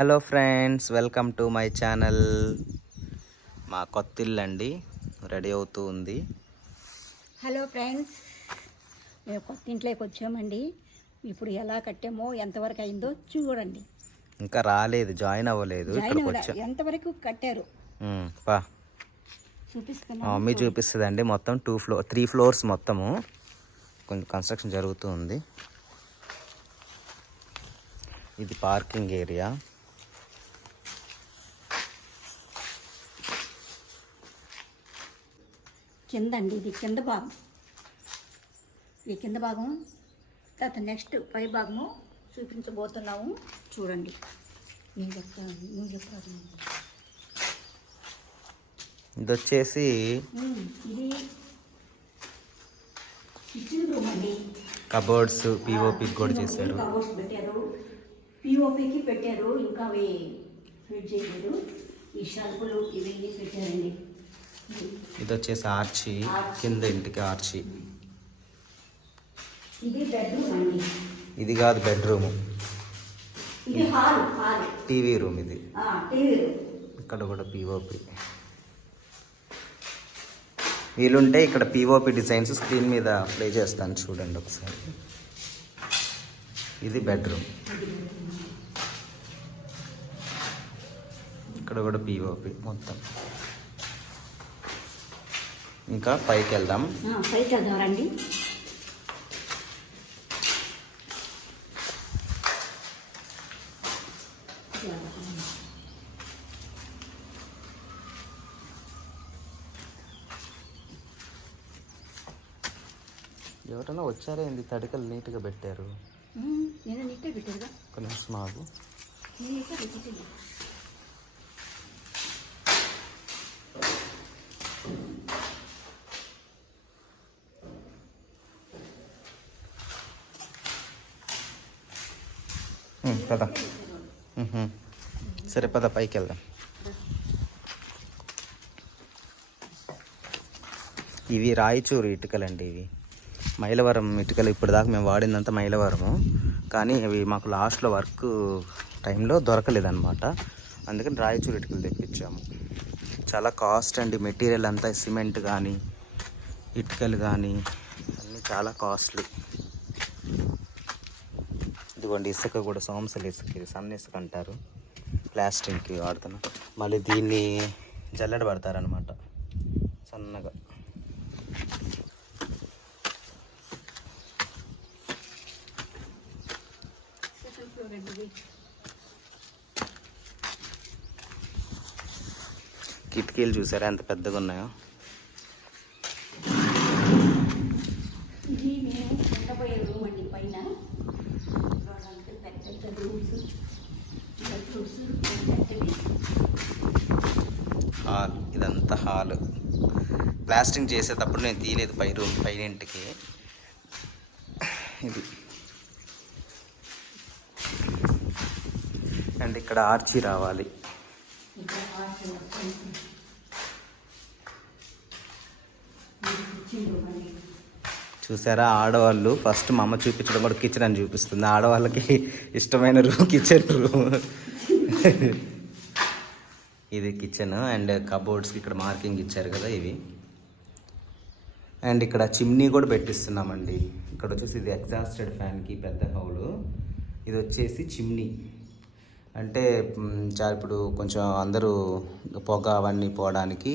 Hello friends welcome to my channel. మా కొత్త ఇల్లు అండి రెడీ అవుతూ ఉంది. హలో ఫ్రెండ్స్ మేము కొత్త ఇంట్లోకి వచ్చామండి. ఇప్పుడు ఎలా కట్టామో ఎంతవరకు అయిందో చూడండి. ఇంకా రాలేదు జాయిన్ అవ్వలేదు ఇక్కడికి. వచ్చాం. ఎంతవరకు కట్టారు? పా. మా చూపిస్తున్నా మమ్మీ చూపిస్తుందండి మొత్తం టూ ఫ్లోర్ త్రీ ఫ్లోర్స్ మొత్తము. కొంచెం కన్స్ట్రక్షన్ జరుగుతూ ఉంది. ఇది పార్కింగ్ ఏరియా కింద అండి ఇది కింద భాగం. ఈ కింద భాగం. తర్వాత నెక్స్ట్ పై భాగము చూపించబోతున్నాము. చూడండి. నేను చెప్తాను నువ్వు చెప్తాను ఇది వచ్చేసి ఇది కిచెన్ రూమ్ అండి. కబోర్డ్స్ పిఓపి కూడా చేశారు. కవర్స్ పెట్టారు. పిఓపికి పెట్టారు. ఇంకా అవి ఫిట్ చేయలేదు ఈ షెల్ఫ్లు ఇవన్నీ పెట్టారండి. ఇది వచ్చేసి ఆర్చి కింద ఇంటికి ఆర్చి. ఇది కాదు బెడ్రూమ్. టీవీ రూమ్ ఇది. ఇక్కడ కూడా పిఓపి వీలుంటే ఇక్కడ పిఓపి డిజైన్స్ స్క్రీన్ మీద ప్లే చేస్తాను చూడండి ఒకసారి. ఇది బెడ్రూమ్. ఇక్కడ కూడా పిఓపి మొత్తం. ఇంకా పైకి వెళ్దాం. పైకి వెళ్దాం రండి. ఎవరైనా వచ్చారే? ఏంది? తడికలు నీట్గా పెట్టారు. నేను నీట్గా పెట్టారుగా ఒక నిమిషం ఆగు నేను నీట్గా పెట్టాను ఉమ్, పద. సరే పద పైకి వెళ్దాం ఇవి రాయచూరు ఇటుకలండి ఇవి. మైలవరం ఇటుకలు ఇప్పుడు దాకా మేము వాడిందంతా మైలవరము. కానీ అవి మాకు లాస్ట్లో వర్క్ టైంలో దొరకలేదన్నమాట. అందుకని రాయచూరు ఇటుకలు తెప్పించాము. చాలా కాస్ట్ అండి మెటీరియల్ అంతా సిమెంట్ కానీ ఇటుకలు కానీ అన్నీ చాలా కాస్ట్లీ. ఇదిగోండి ఇసుక కూడా సోమసలు ఇసుక ఇది సన్న ఇసుక అంటారు. ప్లాస్టింగ్కి వాడుతున్నాం. మళ్ళీ దీన్ని జల్లెడ పడతారనమాట సన్నగా. కిటికీలు చూసారా? ఎంత పెద్దగా ఉన్నాయో ఇది మేము ఉండబోయే రూమ్ అండి పైన చూడడానికి పెద్ద పెద్ద రూమ్స్ బెడ్రూమ్స్ పెద్దవి హాల్ ఇదంతా హాల్ ప్లాస్టింగ్ చేసేటప్పుడు నేను తీయలేదు పై రూమ్ పైనింటికి. ఇది. అండ్ ఇక్కడ ఆర్చి రావాలి. చూసారా ఆడవాళ్ళు ఫస్ట్ మా అమ్మ చూపించడం కూడా కిచెన్ అని చూపిస్తుంది. ఆడవాళ్ళకి ఇష్టమైన రూమ్ కిచెన్ రూమ్. ఇది కిచెన్ అండ్ కబోర్డ్స్కి ఇక్కడ మార్కింగ్ ఇచ్చారు కదా ఇవి. అండ్ ఇక్కడ చిమ్నీ కూడా పెట్టిస్తున్నామండి. ఇక్కడ వచ్చేసి ఇది ఎగ్జాస్టెడ్ ఫ్యాన్కి పెద్ద హౌలు. ఇది వచ్చేసి చిమ్నీ అంటే మ్, ఇప్పుడు కొంచెం అందరూ పొగ అవన్నీ పోవడానికి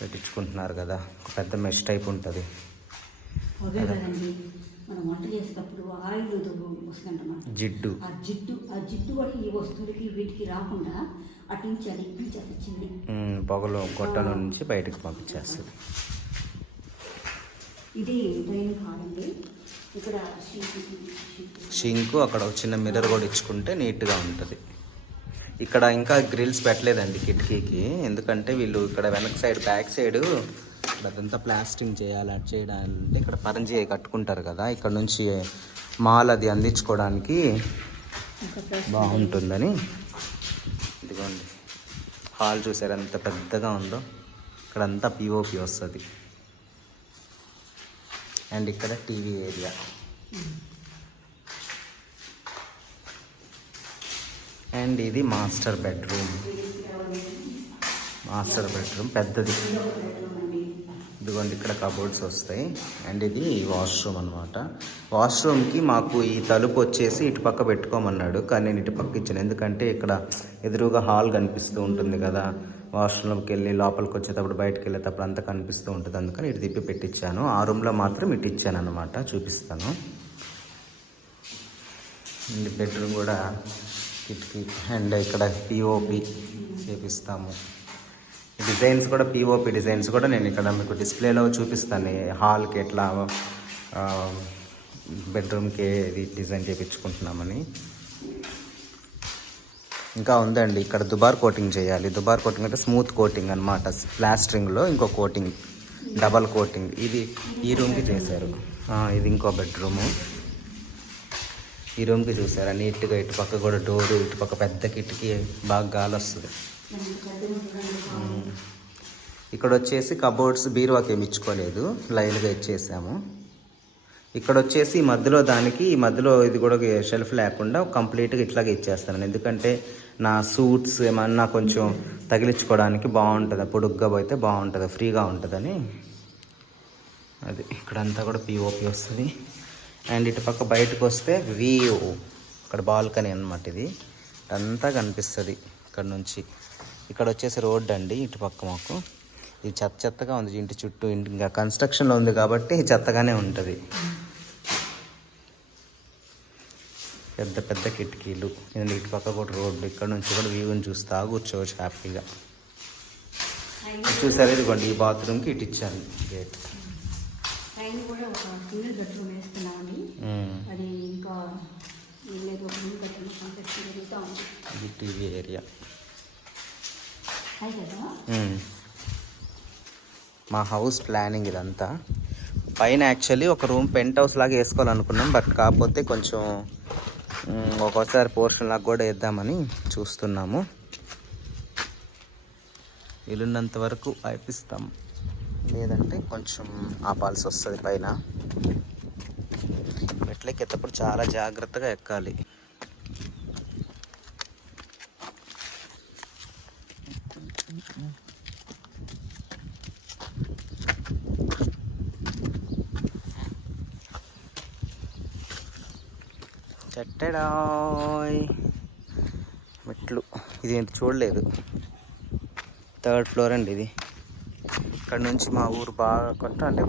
పెట్టించుకుంటున్నారు కదా. ఒక పెద్ద మెష్ టైప్ ఉంటుంది. అదే మనం వంట చేసేటప్పుడు ఆయిల్ వస్తుందన్నమాట. జిడ్డు. ఆ జిడ్డు ఆ జిడ్డు కూడా ఈ వస్తువులకి వీటికి రాకుండా అటు నుంచి అది పీల్చేస్తుంది పొగలు గొట్టల నుంచి బయటకు పంపించేస్తుంది. ఇది హాల్ అండి ఇక్కడ షింకు అక్కడ ఒక చిన్న మిర్రర్ కూడా ఇచ్చుకుంటే నీట్గా ఉంటుంది. ఇక్కడ ఇంకా గ్రిల్స్ పెట్టలేదండి కిటికీకి. ఎందుకంటే వీళ్ళు ఇక్కడ వెనక సైడ్ బ్యాక్ సైడ్ అదంతా ప్లాస్టింగ్ చేయాలి అటు చేయడానికి. ఇక్కడ పరంజీ కట్టుకుంటారు కదా ఇక్కడ నుంచి మాల్ అది అందించుకోవడానికి బాగుంటుందని. ఇదిగోండి. హాల్ చూసారు ఎంత పెద్దగా ఉందో. ఇక్కడ అంతా పిఓపి వస్తుంది. అండ్ ఇక్కడ టీవీ ఏరియా అండ్ ఇది మాస్టర్ బెడ్రూమ్. మాస్టర్ బెడ్రూమ్ పెద్దది. ఇదిగోండి ఇక్కడ కబోర్డ్స్ వస్తాయి. అండ్ ఇది వాష్రూమ్ అనమాట వాష్రూమ్కి మాకు ఈ తలుపు వచ్చేసి ఇటు పక్క పెట్టుకోమన్నాడు కానీ నేను ఇటు పక్క ఇచ్చాను. ఎందుకంటే ఇక్కడ ఎదురుగా హాల్ కనిపిస్తూ ఉంటుంది కదా. వాష్రూమ్కి వెళ్ళి లోపలికి వచ్చేటప్పుడు బయటకు వెళ్ళేటప్పుడు అంతా కనిపిస్తూ ఉంటుంది. అందుకని ఇటు తిప్పి పెట్టించాను ఆ రూమ్లో మాత్రం ఇటు ఇచ్చాను అనమాట చూపిస్తాను. అండ్ బెడ్రూమ్ కూడా కిటికీ. అండ్ ఇక్కడ పిఓపి చేపిస్తాము. డిజైన్స్ కూడా పిఓపి డిజైన్స్ కూడా నేను ఇక్కడ మీకు డిస్ప్లేలో చూపిస్తాను. హాల్కి ఎట్లా బెడ్రూమ్కి ఇది డిజైన్ చేయించుకుంటున్నామని ఇంకా ఉందండి ఇక్కడ దుబార్ కోటింగ్ చేయాలి. దుబార్ కోటింగ్ అంటే స్మూత్ కోటింగ్ అనమాట ప్లాస్టరింగ్లో ఇంకో కోటింగ్ డబల్ కోటింగ్. ఇది ఈ రూమ్కి చేశారు. ఇది ఇంకో బెడ్రూము. ఈ రూమ్కి చూసారా? నీట్గా ఇటుపక్క కూడా డోరు ఇటుపక్క పెద్ద కిటికీ బాగా గాలి వస్తుంది ఇక్కడ వచ్చేసి కబోర్డ్స్ బీరువాకి ఏమి ఇచ్చుకోలేదు. లైన్గా ఇచ్చేసాము. ఇక్కడ వచ్చేసి ఈ మధ్యలో దానికి ఈ మధ్యలో ఇది కూడా షెల్ఫ్ లేకుండా కంప్లీట్గా ఇట్లాగే ఇచ్చేస్తాను ఎందుకంటే నా సూట్స్ ఏమన్నా కొంచెం తగిలించుకోవడానికి బాగుంటుంది. పొడుగ్గా పోతే బాగుంటుంది. ఫ్రీగా ఉంటుందని. అది ఇక్కడంతా కూడా పిఓపి వస్తుంది. అండ్ ఇటు పక్క బయటకు వస్తే వ్యూ ఇక్కడ బాల్కనీ అన్నమాట ఇది. అంతా కనిపిస్తుంది. ఇక్కడ నుంచి. ఇక్కడ వచ్చేసి రోడ్ అండి ఇటు పక్క మాకు. ఇది చెత్త చెత్తగా ఉంది ఇంటి చుట్టూ ఇంటి ఇంకా కన్స్ట్రక్షన్లో ఉంది కాబట్టి చెత్తగానే ఉంటుంది. పెద్ద పెద్ద కిటికీలు ఇది ఇటు పక్క కూడా రోడ్డు ఇక్కడ నుంచి కూడా వ్యూని చూస్తా కూర్చోవచ్చు హ్యాపీగా. చూసారు ఇదిగోండి ఈ బాత్రూమ్కి ఇటు ఇచ్చాను గేట్ ఇది టీవీ ఏరియా. మా హౌస్ ప్లానింగ్ ఇదంతా. పైన యాక్చువల్లీ ఒక రూమ్ పెంట్ హౌస్ లాగా వేసుకోవాలనుకున్నాం బట్ కాకపోతే కొంచెం ఒక్కోసారి పోర్షన్ లాగా కూడా వేద్దామని చూస్తున్నాము. వీలున్నంత వరకు అయిపిస్తాం లేదంటే కొంచెం ఆపాల్సి వస్తుంది పైన. మెట్లకి ఎత్తప్పుడు చాలా జాగ్రత్తగా ఎక్కాలి. చట్టడాయ్ మెట్లు. ఇది ఏంటి చూడలేదు. థర్డ్ ఫ్లోర్ అండి ఇది. ఇక్కడ నుంచి మా ఊరు బాగా కొంత అంటే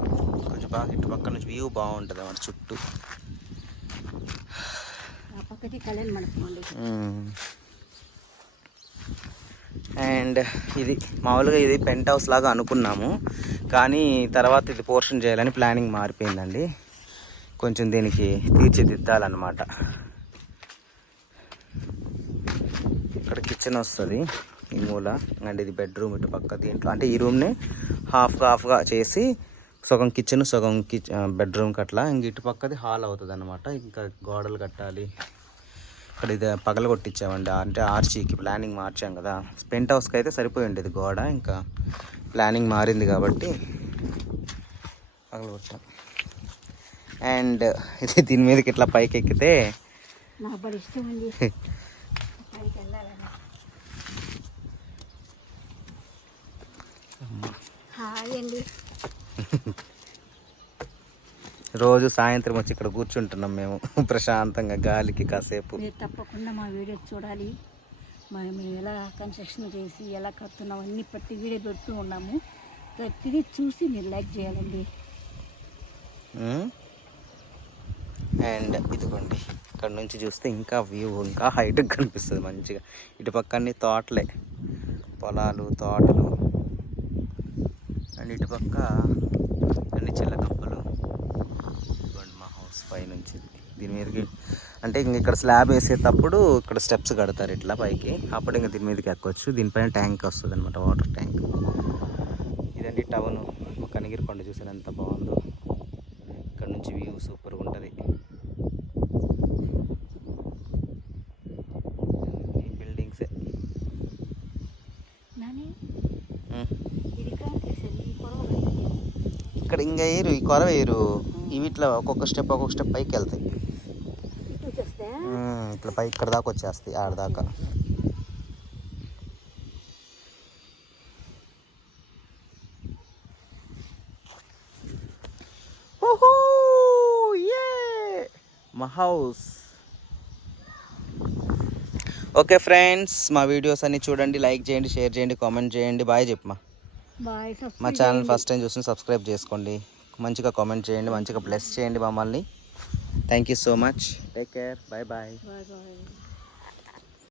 కొంచెం బాగా ఇటు పక్క నుంచి వ్యూ బాగుంటుంది అన్నమాట చుట్టూ. అండ్ ఇది మామూలుగా ఇది పెంట్ హౌస్ లాగా అనుకున్నాము. కానీ తర్వాత ఇది పోర్షన్ చేయాలని ప్లానింగ్ మారిపోయిందండి. కొంచెం దీనికి తీర్చిదిద్దాలన్నమాట. ఇక్కడ కిచెన్ వస్తుంది. ఈ మూల అండ్ ఇది బెడ్రూమ్ ఇటు పక్క దీంట్లో. అంటే ఈ రూమ్ని హాఫ్ హాఫ్గా చేసి సగం కిచెన్ సగం కిచ్ బెడ్రూమ్కి అట్లా ఇంక ఇటు పక్కది హాల్ అవుతుంది అనమాట ఇంకా గోడలు కట్టాలి. ఇక్కడ ఇది పగల కొట్టించామండి అంటే ఆర్చీకి ప్లానింగ్ మార్చాం కదా. పెంట్ హౌస్కి అయితే సరిపోయి ఉండేది గోడ. ఇంకా ప్లానింగ్ మారింది కాబట్టి పగల కొట్టాం అండ్ ఇది దీని మీదకి ఇట్లా పైకి ఎక్కితే రోజు సాయంత్రం వచ్చి ఇక్కడ కూర్చుంటున్నాం మేము. ప్రశాంతంగా గాలికి కాసేపు. మీరు తప్పకుండా మా వీడియో చూడాలి. మేము ఎలా కన్స్ట్రక్షన్ చేసి ఎలా కడుతున్నాం అన్ని పట్టి వీడియో పెడుతూ ఉన్నాము. ప్రతిదీ చూసి మీరు లైక్ చేయాలండి. అండ్ ఇదిగోండి ఇక్కడ నుంచి చూస్తే ఇంకా వ్యూ ఇంకా హైట్ కనిపిస్తుంది మంచిగా. ఇటు పక్క అన్ని తోటలే పొలాలు తోటలు. అండ్ ఇటు పక్క అన్ని చిల్లకప్పలు ఇదిగోండి మా హౌస్ పై నుంచి. దీని మీదకి అంటే ఇంక ఇక్కడ స్లాబ్ వేసేటప్పుడు ఇక్కడ స్టెప్స్ కడతారు ఇట్లా పైకి. అప్పుడు ఇంకా దీని మీదకి ఎక్కొచ్చు. దీనిపైన ట్యాంక్ వస్తుంది అనమాట వాటర్ ట్యాంక్ ఇదండి టౌన్ కనిగిరి కొండ చూసారు ఎంత బాగుందో. ఇక్కడ నుంచి వ్యూ సూపర్గా ఉంటుంది. ఇక్కడ ఇంకా వేయరు ఈ కొర వేయరు ఇవిట్లా ఒక్కొక్క స్టెప్ ఒక్కొక్క స్టెప్ పైకి వెళ్తాయి. ఇట్లా పైకి ఇక్కడ దాకా వచ్చేస్తాయి ఆడదాకా మా హౌస్. ఓకే ఫ్రెండ్స్ మా వీడియోస్ అన్నీ చూడండి లైక్ చేయండి షేర్ చేయండి కామెంట్ చేయండి. బాయ్ చెప్పమా మా ఛానల్ ఫస్ట్ టైం చూసి సబ్స్క్రైబ్ చేసుకోండి. మంచిగా కామెంట్ చేయండి మంచిగా బ్లెస్ చేయండి మమ్మల్ని. Thank you so much take care bye bye bye bye